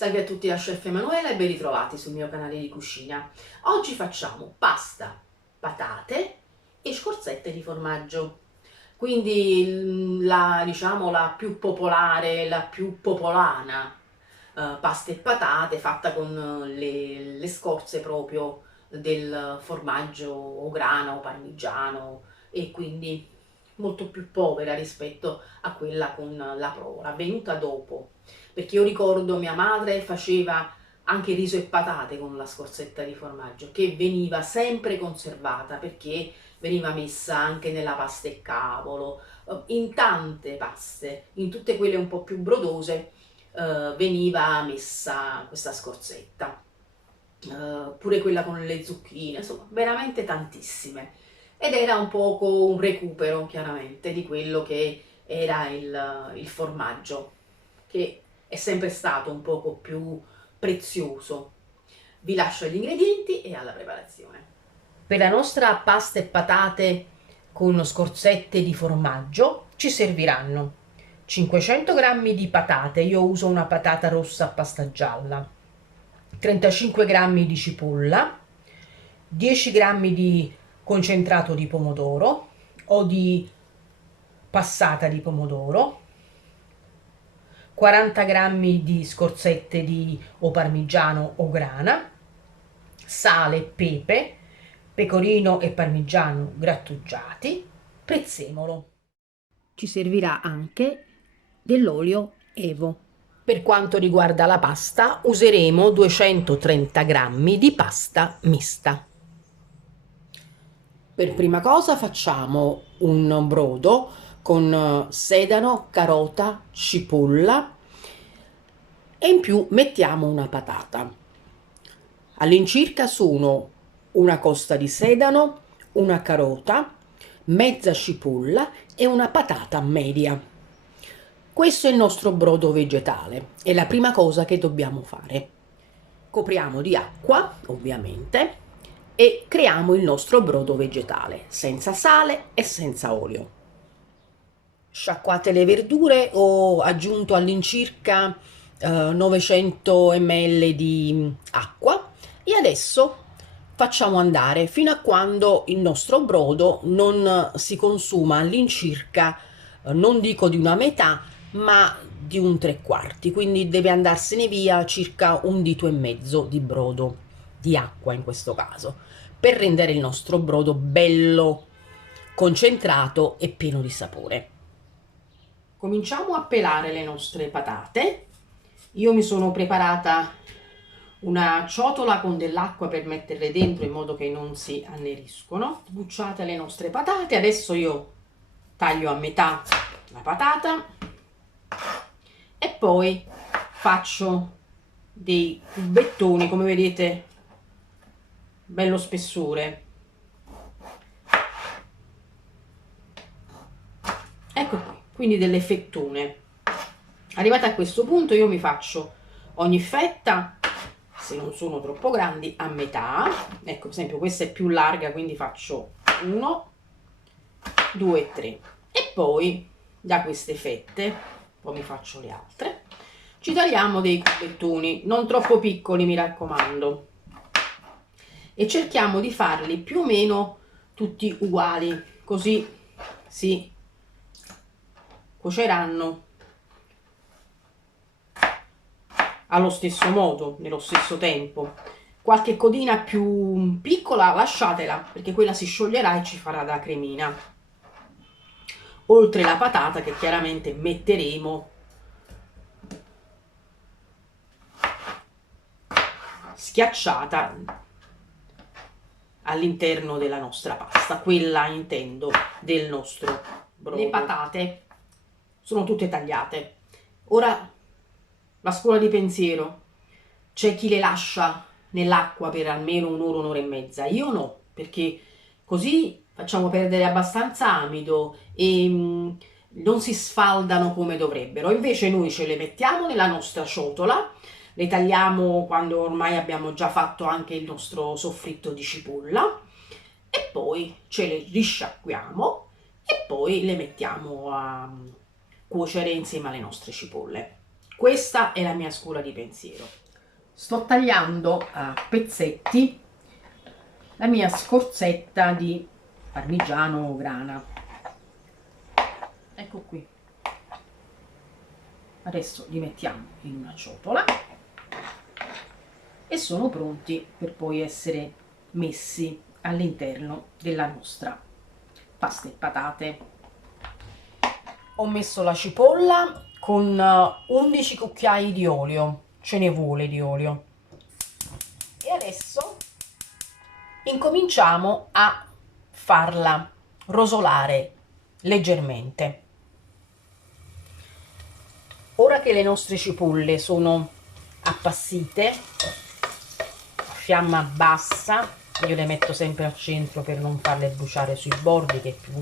Salve a tutti da Chef Emanuela e ben ritrovati sul mio canale di cucina. Oggi facciamo pasta, patate e scorzette di formaggio. Quindi diciamo, la più popolare, la più popolana pasta e patate fatta con le scorze proprio del formaggio o grana o parmigiano, e quindi molto più povera rispetto a quella con la provola, venuta dopo, perché io ricordo mia madre faceva anche riso e patate con la scorzetta di formaggio, che veniva sempre conservata perché veniva messa anche nella pasta e cavolo, in tante paste, in tutte quelle un po' più brodose, veniva messa questa scorzetta. Pure quella con le zucchine, insomma, veramente tantissime. Ed era un poco un recupero, chiaramente, di quello che era il formaggio, che è sempre stato un poco più prezioso. Vi lascio gli ingredienti e alla preparazione. Per la nostra pasta e patate con scorzette di formaggio ci serviranno 500 g di patate, io uso una patata rossa a pasta gialla, 35 g di cipolla, 10 g di concentrato di pomodoro o di passata di pomodoro, 40 g di scorzette o parmigiano o grana, sale e pepe, pecorino e parmigiano grattugiati, prezzemolo. Ci servirà anche dell'olio Evo. Per quanto riguarda la pasta, useremo 230 g di pasta mista. Per prima cosa facciamo un brodo con sedano, carota, cipolla e in più mettiamo una patata. All'incirca sono una costa di sedano, una carota, mezza cipolla e una patata media. Questo è il nostro brodo vegetale, è la prima cosa che dobbiamo fare. Copriamo di acqua, ovviamente, e creiamo il nostro brodo vegetale, senza sale e senza olio. Sciacquate le verdure, ho aggiunto all'incirca 900 ml di acqua e adesso facciamo andare fino a quando il nostro brodo non si consuma all'incirca, non dico di una metà, ma di un 3/4, quindi deve andarsene via circa un dito e mezzo di brodo, di acqua in questo caso, per rendere il nostro brodo bello concentrato e pieno di sapore. Cominciamo a pelare le nostre patate. Io mi sono preparata una ciotola con dell'acqua per metterle dentro in modo che non si anneriscono. Sbucciate le nostre patate, adesso io taglio a metà la patata e poi faccio dei cubettoni, come vedete, bello spessore. Ecco qui, quindi delle fettone. Arrivata a questo punto io mi faccio ogni fetta, se non sono troppo grandi, a metà. Ecco, per esempio questa è più larga, quindi faccio 1, 2, 3 e poi da queste fette, poi mi faccio le altre, ci tagliamo dei cubettoni, non troppo piccoli, mi raccomando, e cerchiamo di farli più o meno tutti uguali, così si cuoceranno allo stesso modo, nello stesso tempo. Qualche codina più piccola lasciatela, perché quella si scioglierà e ci farà da cremina, oltre la patata che chiaramente metteremo schiacciata all'interno della nostra pasta, quella intendo del nostro brodo. Le patate sono tutte tagliate. Ora la scuola di pensiero: c'è chi le lascia nell'acqua per almeno un'ora, un'ora e mezza. Io no, perché così facciamo perdere abbastanza amido e non si sfaldano come dovrebbero. Invece noi ce le mettiamo nella nostra ciotola, le tagliamo quando ormai abbiamo già fatto anche il nostro soffritto di cipolla e poi ce le risciacquiamo e poi le mettiamo a cuocere insieme alle nostre cipolle. Questa è la mia scuola di pensiero. Sto tagliando a pezzetti la mia scorzetta di parmigiano grana. Ecco qui. Adesso li mettiamo in una ciotola e sono pronti per poi essere messi all'interno della nostra pasta e patate. Ho messo la cipolla con 11 cucchiai di olio, ce ne vuole di olio. E adesso incominciamo a farla rosolare leggermente. Ora che le nostre cipolle sono appassite a fiamma bassa, io le metto sempre al centro per non farle bruciare sui bordi, che è più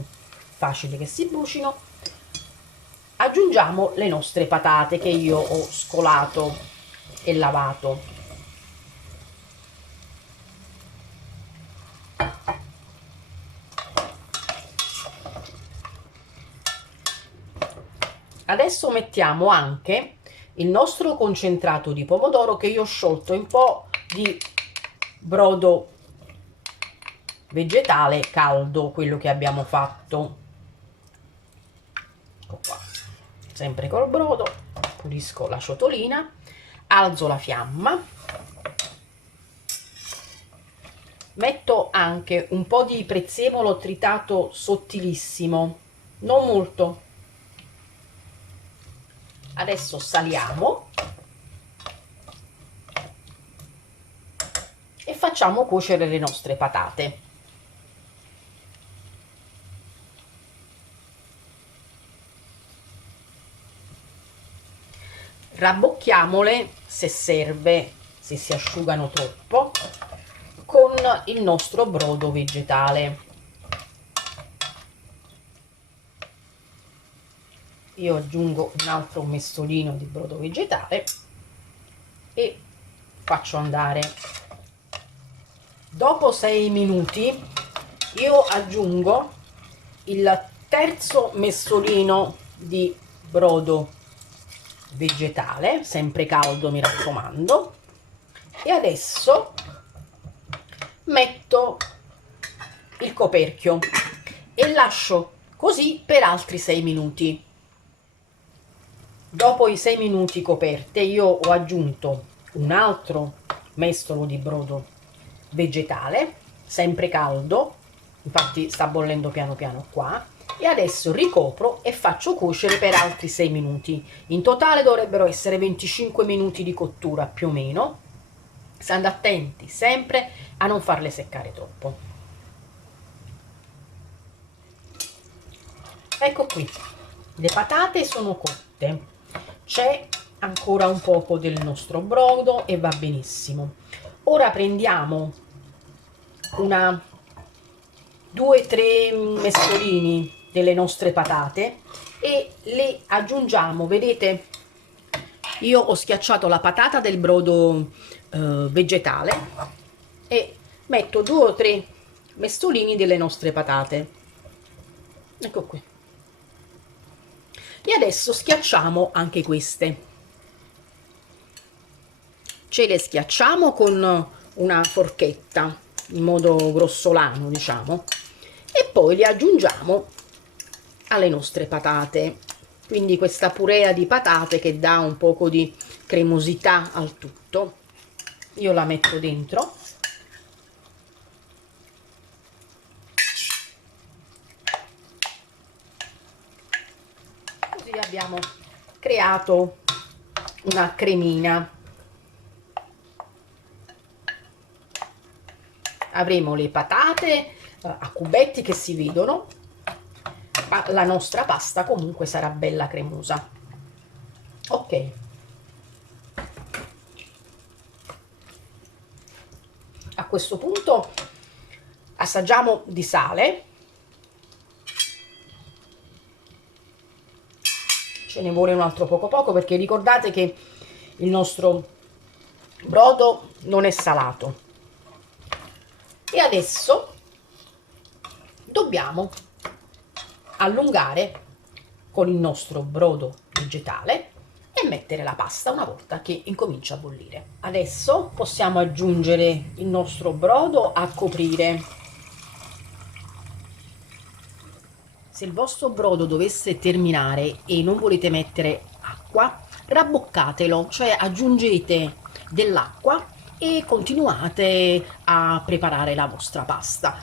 facile che si brucino, aggiungiamo le nostre patate che io ho scolato e lavato. Adesso mettiamo anche il nostro concentrato di pomodoro che io ho sciolto un po' di brodo vegetale caldo, quello che abbiamo fatto. Ecco qua. Sempre col brodo, pulisco la ciotolina, alzo la fiamma, metto anche un po' di prezzemolo tritato sottilissimo, non molto. Adesso saliamo e facciamo cuocere le nostre patate. Rabbocchiamole se serve, se si asciugano troppo, con il nostro brodo vegetale. Io aggiungo un altro mestolino di brodo vegetale e faccio andare. Dopo 6 minuti io aggiungo il terzo mestolino di brodo vegetale, sempre caldo mi raccomando, e adesso metto il coperchio e lascio così per altri 6 minuti. Dopo i 6 minuti coperte io ho aggiunto un altro mestolo di brodo vegetale, sempre caldo, infatti sta bollendo piano piano qua, e adesso ricopro e faccio cuocere per altri 6 minuti. In totale dovrebbero essere 25 minuti di cottura più o meno, stando attenti sempre a non farle seccare troppo. Ecco qui, le patate sono cotte. C'è ancora un poco del nostro brodo e va benissimo. Ora prendiamo 2-3 mestolini delle nostre patate e le aggiungiamo. Vedete, io ho schiacciato la patata del brodo vegetale e metto 2 o 3 mestolini delle nostre patate. Ecco qui. E adesso schiacciamo anche queste. Ce le schiacciamo con una forchetta in modo grossolano, diciamo, e poi le aggiungiamo alle nostre patate. Quindi questa purea di patate che dà un poco di cremosità al tutto. Io la metto dentro. Così abbiamo creato una cremina. Avremo le patate a cubetti che si vedono, ma la nostra pasta comunque sarà bella cremosa. Ok. A questo punto assaggiamo di sale. Ce ne vuole un altro poco perché ricordate che il nostro brodo non è salato. E adesso dobbiamo allungare con il nostro brodo vegetale e mettere la pasta una volta che incomincia a bollire. Adesso possiamo aggiungere il nostro brodo a coprire. Se il vostro brodo dovesse terminare e non volete mettere acqua, rabboccatelo, cioè aggiungete dell'acqua e continuate a preparare la vostra pasta.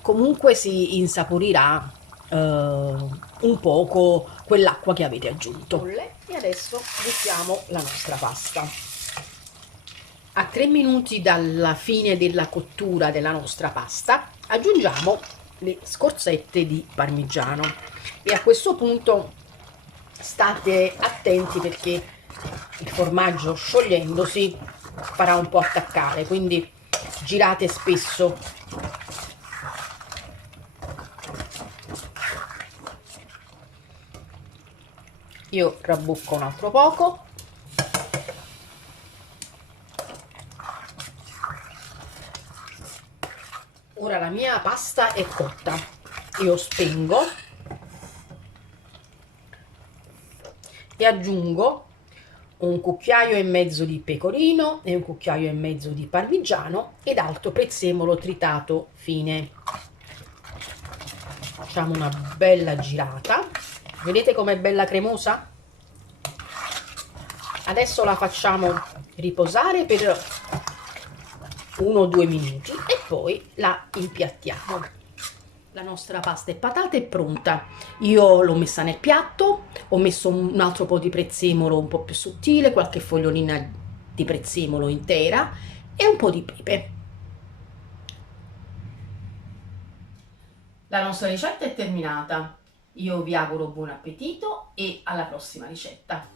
Comunque si insaporirà un poco quell'acqua che avete aggiunto. E adesso mettiamo la nostra pasta. A 3 minuti dalla fine della cottura della nostra pasta aggiungiamo le scorzette di parmigiano e a questo punto state attenti perché il formaggio sciogliendosi farà un po' attaccare, quindi girate spesso. Io rabbucco un altro poco. Ora la mia pasta è cotta, io spengo e aggiungo un cucchiaio e mezzo di pecorino e un cucchiaio e mezzo di parmigiano ed altro prezzemolo tritato fine. Facciamo una bella girata. Vedete com'è bella cremosa? Adesso la facciamo riposare per 1 o 2 minuti e poi la impiattiamo. La nostra pasta e patate è pronta. Io l'ho messa nel piatto, ho messo un altro po' di prezzemolo un po' più sottile, qualche fogliolina di prezzemolo intera e un po' di pepe. La nostra ricetta è terminata. Io vi auguro buon appetito e alla prossima ricetta.